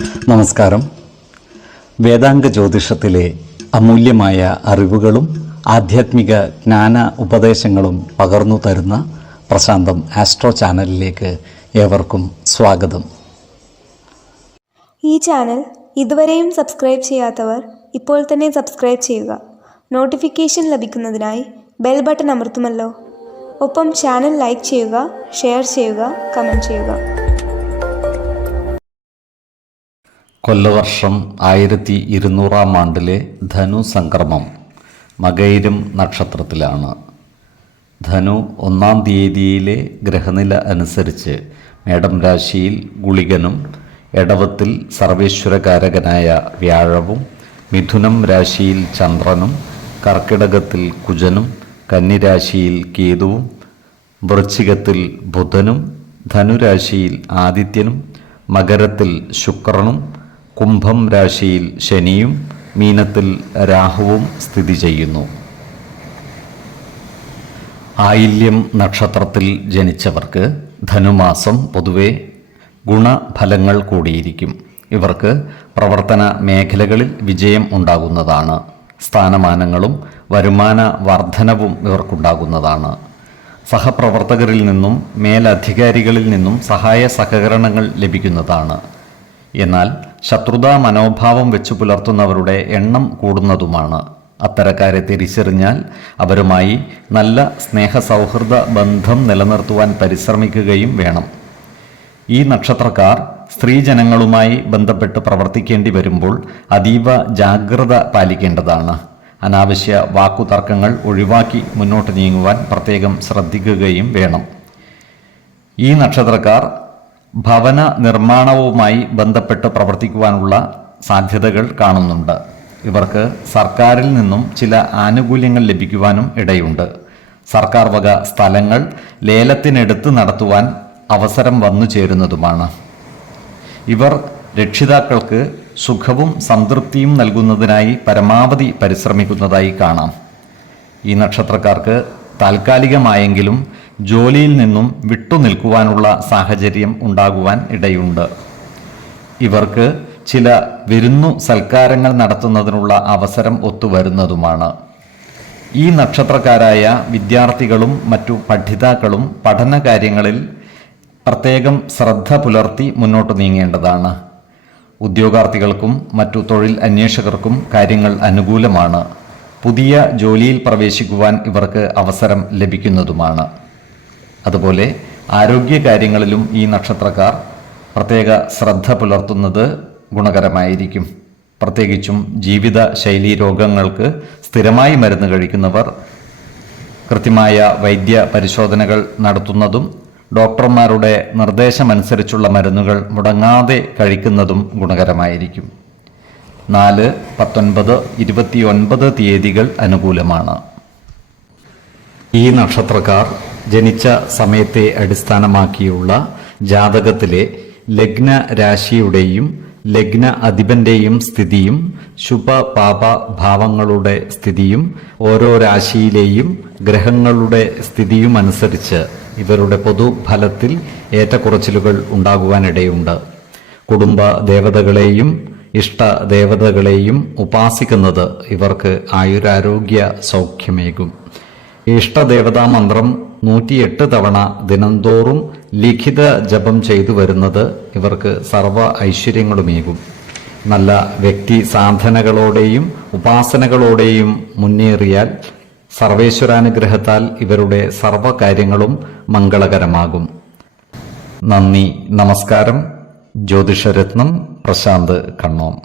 നമസ്കാരം. വേദാംഗ ജ്യോതിഷത്തിലെ അമൂല്യമായ അറിവുകളും ആധ്യാത്മിക ജ്ഞാന ഉപദേശങ്ങളും പകർന്നു തരുന്ന പ്രശാന്തം ആസ്ട്രോ ചാനലിലേക്ക് ഏവർക്കും സ്വാഗതം. ഈ ചാനൽ ഇതുവരെയും സബ്സ്ക്രൈബ് ചെയ്യാത്തവർ ഇപ്പോൾ തന്നെ സബ്സ്ക്രൈബ് ചെയ്യുക. നോട്ടിഫിക്കേഷൻ ലഭിക്കുന്നതിനായി ബെൽ ബട്ടൺ അമർത്തുമല്ലോ. ഒപ്പം ചാനൽ ലൈക്ക് ചെയ്യുക, ഷെയർ ചെയ്യുക, കമൻറ്റ് ചെയ്യുക. കൊല്ലവർഷം 1200 ധനു സംക്രമം മകയിരം നക്ഷത്രത്തിലാണ്. ധനു 1-ാം തീയതിയിലെ ഗ്രഹനില അനുസരിച്ച് മേടം രാശിയിൽ ഗുളികനും, എടവത്തിൽ സർവേശ്വരകാരകനായ വ്യാഴവും, മിഥുനം രാശിയിൽ ചന്ദ്രനും, കർക്കിടകത്തിൽ കുജനും, കന്നിരാശിയിൽ കേതുവും, വൃശ്ചികത്തിൽ ബുധനും, ധനുരാശിയിൽ ആദിത്യനും, മകരത്തിൽ ശുക്രനും, കുംഭം രാശിയിൽ ശനിയും, മീനത്തിൽ രാഹുവും സ്ഥിതി ചെയ്യുന്നു. ആയില്യം നക്ഷത്രത്തിൽ ജനിച്ചവർക്ക് ധനുമാസം പൊതുവെ ഗുണഫലങ്ങൾ കൂടിയിരിക്കും. ഇവർക്ക് പ്രവർത്തന മേഖലകളിൽ വിജയം ഉണ്ടാകുന്നതാണ്. സ്ഥാനമാനങ്ങളും വരുമാന വർധനവും ഇവർക്കുണ്ടാകുന്നതാണ്. സഹപ്രവർത്തകരിൽ നിന്നും മേലധികാരികളിൽ നിന്നും സഹായ സഹകരണങ്ങൾ ലഭിക്കുന്നതാണ്. എന്നാൽ ശത്രുതാ മനോഭാവം വെച്ചു പുലർത്തുന്നവരുടെ എണ്ണം കൂടുന്നതുമാണ്. അത്തരക്കാരെ തിരിച്ചറിഞ്ഞാൽ അവരുമായി നല്ല സ്നേഹസൗഹൃദ ബന്ധം നിലനിർത്തുവാൻ പരിശ്രമിക്കുകയും വേണം. ഈ നക്ഷത്രക്കാർ സ്ത്രീജനങ്ങളുമായി ബന്ധപ്പെട്ട് പ്രവർത്തിക്കേണ്ടി വരുമ്പോൾ അതീവ ജാഗ്രത പാലിക്കേണ്ടതാണ്. അനാവശ്യ വാക്കുതർക്കങ്ങൾ ഒഴിവാക്കി മുന്നോട്ട് നീങ്ങുവാൻ പ്രത്യേകം ശ്രദ്ധിക്കുകയും വേണം. ഈ നക്ഷത്രക്കാർ ഭവന നിർമ്മാണവുമായി ബന്ധപ്പെട്ട് പ്രവർത്തിക്കുവാനുള്ള സാധ്യതകൾ കാണുന്നുണ്ട്. ഇവർക്ക് സർക്കാരിൽ നിന്നും ചില ആനുകൂല്യങ്ങൾ ലഭിക്കുവാനും ഇടയുണ്ട്. സർക്കാർ വക സ്ഥലങ്ങൾ ലേലത്തിനെടുത്ത് നടത്തുവാൻ അവസരം വന്നു ചേരുന്നതുമാണ്. ഇവർ രക്ഷിതാക്കൾക്ക് സുഖവും സംതൃപ്തിയും നൽകുന്നതിനായി പരമാവധി പരിശ്രമിക്കുന്നതായി കാണാം. ഈ നക്ഷത്രക്കാർക്ക് താൽക്കാലികമായെങ്കിലും ജോലിയിൽ നിന്നും വിട്ടുനിൽക്കുവാനുള്ള സാഹചര്യം ഉണ്ടാകുവാൻ ഇടയുണ്ട്. ഇവർക്ക് ചില വിരുന്നു സൽക്കാരങ്ങൾ നടത്തുന്നതിനുള്ള അവസരം ഒത്തുവരുന്നതുമാണ്. ഈ നക്ഷത്രക്കാരായ വിദ്യാർത്ഥികളും മറ്റു പഠിതാക്കളും പഠന കാര്യങ്ങളിൽ പ്രത്യേകം ശ്രദ്ധ പുലർത്തി മുന്നോട്ട് നീങ്ങേണ്ടതാണ്. ഉദ്യോഗാർത്ഥികൾക്കും മറ്റു തൊഴിൽ അന്വേഷകർക്കും കാര്യങ്ങൾ അനുകൂലമാണ്. പുതിയ ജോലിയിൽ പ്രവേശിക്കുവാൻ ഇവർക്ക് അവസരം ലഭിക്കുന്നതുമാണ്. അതുപോലെ ആരോഗ്യകാര്യങ്ങളിലും ഈ നക്ഷത്രക്കാർ പ്രത്യേക ശ്രദ്ധ പുലർത്തുന്നത് ഗുണകരമായിരിക്കും. പ്രത്യേകിച്ചും ജീവിത ശൈലീ രോഗങ്ങൾക്ക് സ്ഥിരമായി മരുന്ന് കഴിക്കുന്നവർ കൃത്യമായ വൈദ്യ പരിശോധനകൾ നടത്തുന്നതും ഡോക്ടർമാരുടെ നിർദ്ദേശമനുസരിച്ചുള്ള മരുന്നുകൾ മുടങ്ങാതെ കഴിക്കുന്നതും ഗുണകരമായിരിക്കും. 4, 19, 29 തീയതികൾ അനുകൂലമാണ്. ഈ നക്ഷത്രക്കാർ ജനിച്ച സമയത്തെ അടിസ്ഥാനമാക്കിയുള്ള ജാതകത്തിലെ ലഗ്ന രാശിയുടെയും ലഗ്ന അധിപന്റെയും സ്ഥിതിയും ശുഭപാപ ഭാവങ്ങളുടെ സ്ഥിതിയും ഓരോ രാശിയിലെയും ഗ്രഹങ്ങളുടെ സ്ഥിതിയും അനുസരിച്ച് ഇവരുടെ പൊതുഫലത്തിൽ ഏറ്റക്കുറച്ചിലുകൾ ഉണ്ടാകുവാനിടയുണ്ട്. കുടുംബ ദേവതകളെയും ഇഷ്ടദേവതകളെയും ഉപാസിക്കുന്നത് ഇവർക്ക് ആയുരാരോഗ്യ സൗഖ്യമേകും. ഇഷ്ടദേവതാ മന്ത്രം 108 തവണ ദിനംതോറും ലിഖിത ജപം ചെയ്തു വരുന്നത് ഇവർക്ക് സർവ്വ ഐശ്വര്യങ്ങളുമേകും. നല്ല വ്യക്തി സാധനകളോടെയും ഉപാസനകളോടെയും മുന്നേറിയാൽ സർവേശ്വരാനുഗ്രഹത്താൽ ഇവരുടെ സർവ്വകാര്യങ്ങളും മംഗളകരമാകും. നന്ദി, നമസ്കാരം. ജ്യോതിഷരത്നം പ്രശാന്ത് കണ്ണോം.